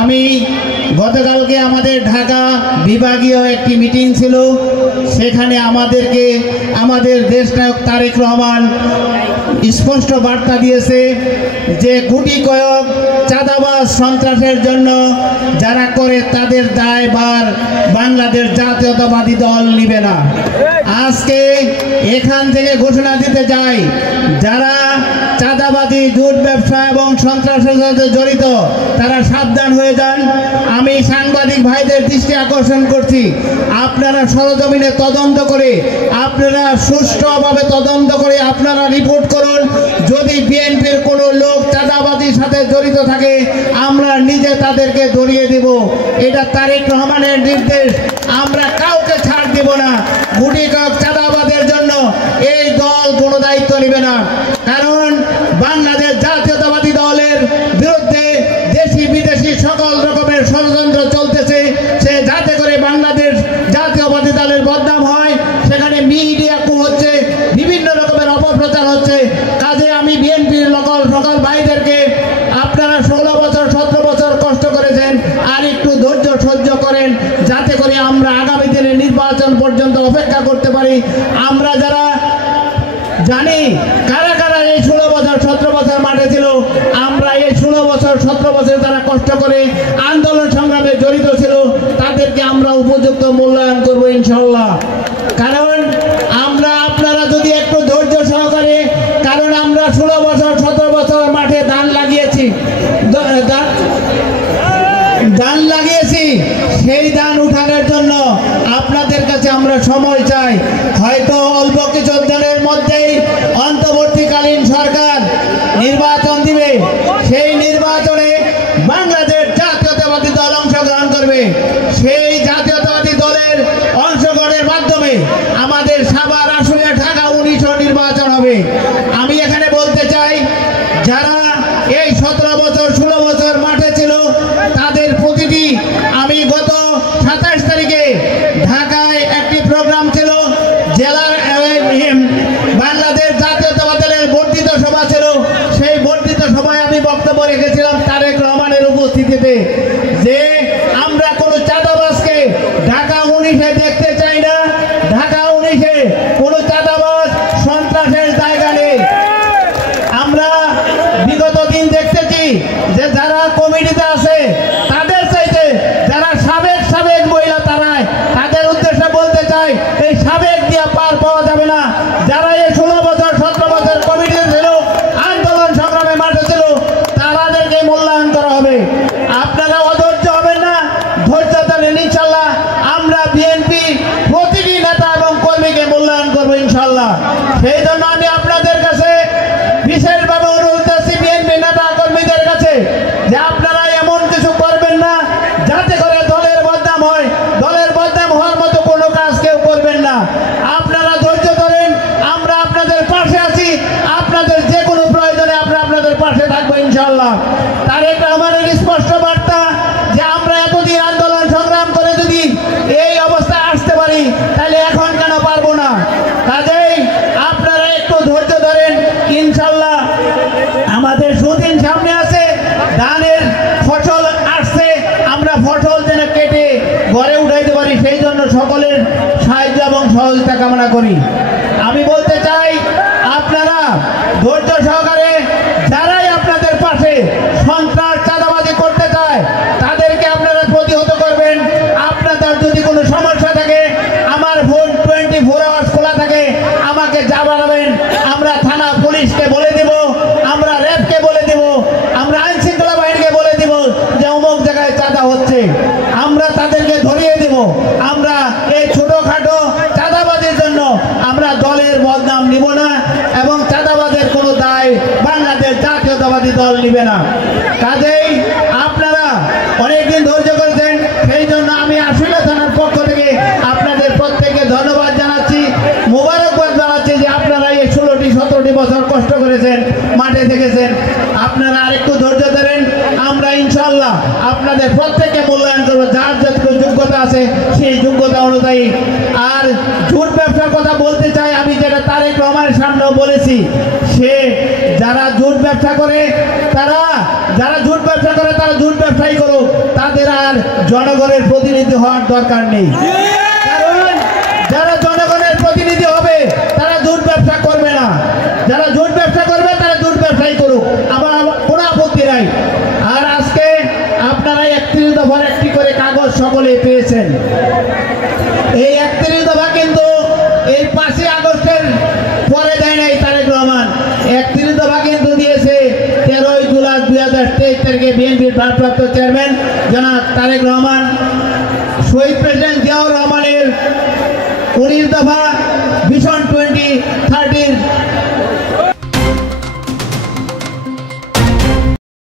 আমি গতকালকে আমাদের ঢাকা বিভাগীয় একটি মিটিং ছিল, সেখানে আমাদেরকে আমাদের দেশনায়ক তারেক রহমান স্পষ্ট বার্তা দিয়েছে যে গুটি কয়েক চাঁদাবাজ সন্ত্রাসের জন্য যারা করে তাদের দায়ভার বাংলাদেশ জাতীয়তাবাদী দল নিবে না। আজকে এখান থেকে ঘোষণা দিতে চাই, যারা চাঁদাবাদী জুট ব্যবসা এবং সন্ত্রাসের সাথে জড়িত তারা সাবধান হয়ে যান। আমি সাংবাদিক ভাইদের দৃষ্টি আকর্ষণ করছি, আপনারা সরজমিনে তদন্ত করে, আপনারা সুষ্ঠুভাবে তদন্ত করে আপনারা রিপোর্ট করুন। যদি বিএনপির কোনো লোক চাঁদাবাদীর সাথে জড়িত থাকে আমরা নিজে তাদেরকে ধরিয়ে দেব। এটা তারেক রহমানের নির্দেশ, আমরা কাউকে ছাড় দেব না। গুটি কয়েক চাঁদাবাদের জন্য এই দল কোনো দায়িত্ব নেবে না, কারণ বাংলাদেশ জাতীয়তাবাদী দলের বিরুদ্ধে দেশি বিদেশি সকল রকমের ষড়যন্ত্র চলতেছে, সে যাতে করে বাংলাদেশ জাতীয়তাবাদী দলের বদনাম হয়। সেখানে মিডিয়া কু হচ্ছে, বিভিন্ন রকমের অপপ্রচার হচ্ছে। কাজে আমি বিএনপির সকল ভাইদেরকে, আপনারা 16 বছর 17 বছর কষ্ট করেছেন, আর একটু ধৈর্য সহ্য করেন, যাতে করে আমরা আগামী দিনে নির্বাচন পর্যন্ত অপেক্ষা করতে পারি। আমরা যারা জানি কারা কারা এই 16 বছর 17 বছর মাঠে ছিল, আমরা এই 16 বছর 17 বছর যারা কষ্ট করে আন্দোলন সংগ্রামে জড়িত ছিল তাদেরকে আমরা উপযুক্ত মূল্যায়ন করবো ইনশাআল্লাহ। কারণ আপনারা যদি একটু ধৈর্য সহকারে, কারণ আমরা 16 বছর 17 বছর মাঠে ধান লাগিয়েছি, সেই ধান উঠানোর জন্য আপনাদের কাছে আমরা সময় চাই। হয়তো অল্প কিছু দিনের মধ্যেই অন্তর্বর্তীকালীন সরকার নির্বাচন দিবে, সেই নির্বাচনে বাংলাদেশ জাতীয়তাবাদী দল অংশগ্রহণ করবে। সেই জাতীয়তাবাদী দলের অংশগ্রহণের মাধ্যমে আমাদের সাভার আসলে ঢাকা 19 নির্বাচন হবে। আমি এখানে বলতে চাই, যারা এই 17 বছর 16 বছর মাঠে ছিল তাদের প্রতিটি, আমি গত 27 তারিখে ঢাকায় একটি প্রোগ্রাম ছিল, জেলার বাংলাদেশ জাতীয়তাবাদী দলের বর্ধিত সভা ছিল, সেই বর্ধিত সভায় আমি বক্তব্য রেখেছিলাম তারেক রহমানের উপস্থিতিতে, যে আমরা কোনো চাঁদাবাজকে ঢাকা 19-এ দেখতে চাই না। ঢাকা 19-এ কোনো চাঁদাবাজ সন্ত্রাসের জায়গা নেই। আমরা বিগত দিন দেখতেছি যে যারা কমিটিতে আছে তাদের চাইতে যারা সাবেক মহিলা তাদের উদ্দেশ্যে বলতে চাই, এই সাবেক দিয়ে পার পাওয়া যাবে না। যারা এই 16 বছর 17 বছর কমিটিতে ছিল, আন্দোলন সংগ্রামে মাঠে ছিল, তাদেরকে মূল্যায়ন করা হবে। আপনারা অধৈর্য হবেন না, ধৈর্য ধরেন। ইনশাল্লাহ আমরা বিএনপি প্রতিটি নেতা এবং কর্মীকে মূল্যায়ন করবো ইনশাল্লাহ। সেই জন্য আমি আপনাদের কাছে বিশেষভাবে অনুরোধ করছি, বিএনপি নেতা কর্মীদের কাছে, যে আপনারা এমন কিছু করবেন না যাতে করে দলের বদনাম হয়। দলের বদনাম হওয়ার মতো কোনো কাজ কেউ করবেন না। আপনারা ধৈর্য ধরেন, আমরা আপনাদের পাশে আছি। আপনাদের যে কোনো প্রয়োজনে আমরা আপনাদের পাশে থাকবো ইনশাআল্লাহ। তারেক রহমানের স্পষ্ট বার্তা যে আমরা এতদিন আন্দোলন সংগ্রাম করে যদি এই অবস্থায় আসতে পারি, তাহলে এখন কেন পারবো না? কাজেই আপনারা একটু ধৈর্য ধরেন, ইনশাআল্লাহ আমাদের সুদিন সামনে আছে। ধানের ফসল আসছে, আমরা ফসল যেন কেটে ঘরে উঠাইতে পারি, সেই জন্য সকলের সাহায্য এবং সহযোগিতা কামনা করি। আমি বলতে চাই, আপনারা ধৈর্য সহকারে, যারাই আপনাদের পাশে সন্ত্রাস চাঁদাবাজি করতে চায় তাদেরকে আপনারা প্রতিহত করবেন। আপনাদের যদি কোনো সমস্যা থাকে, আমার ফোন 24 আওয়ার্স খোলা থাকে, আমাকে জানাবেন। আমরা থানা পুলিশকে বলে দেব, আমরা র্যাবকে বলে দেব, আমরা আইন শৃঙ্খলা বাহিনীকে বলে দেব যে অমুক জায়গায় চাঁদা হচ্ছে, আমরা তাদেরকে ধরিয়ে দেব। আমরা এই ছোটখাটো চাঁদাবাজির জন্য আমরা দলের বদনাম নিব না, এবং চাঁদাবাজের কোনো দায় বাংলাদেশ জাতীয়তাবাদী দল নিবে না। কাজেই আপনারা অনেকদিন ধৈর্য করেছেন, সেই জন্য আমি আশুলিয়া থানার পক্ষ থেকে আপনাদের প্রত্যেককে ধন্যবাদ জানাচ্ছি, মোবারকবাদ জানাচ্ছি যে আপনারা এই 16-17 বছর কষ্ট করেছেন, মাঠে থেকেছেন। আপনারা আরেকটু ধৈর্য ধরেন, আমরা ইনশাআল্লাহ আপনাদের প্রত্যেককে মূল্যায়ন করবো, যার যতটুকু যোগ্যতা আছে সেই যোগ্যতা অনুযায়ী। আর জুট ব্যবসার কথা বলতে চাই, আমি যেটা তারেক রহমানের সামনেও বলেছি, সে যারা জুট ব্যবসা করে তারা জুট ব্যবসায়ী করুক, আর জনগণের প্রতিনিধি হওয়ার দরকার নেই। কারণ যারা জনগণের প্রতিনিধি হবে তারা জুট ব্যবসা করবে না, যারা জুট ব্যবসা করবে তারা জুট ব্যবসাই করুক, আমার কোনো আপত্তি নাই। আর আজকে আপনারা 31 দফার একটি করে কাগজ সকলে পেয়েছেন। এই 31 দফা কিন্তু এই 5ই আগস্টের পরে দেয় নাই তারেক রহমান। 31 দফা কিন্তু দিয়েছে 13 জুলাই 2023 তারিখে বিএনপির ভারপ্রাপ্ত চেয়ারম্যান জনাব তারেক রহমান। শহীদ প্রেসিডেন্ট জিয়াউর রহমানের 19 দফা ভিশন 2030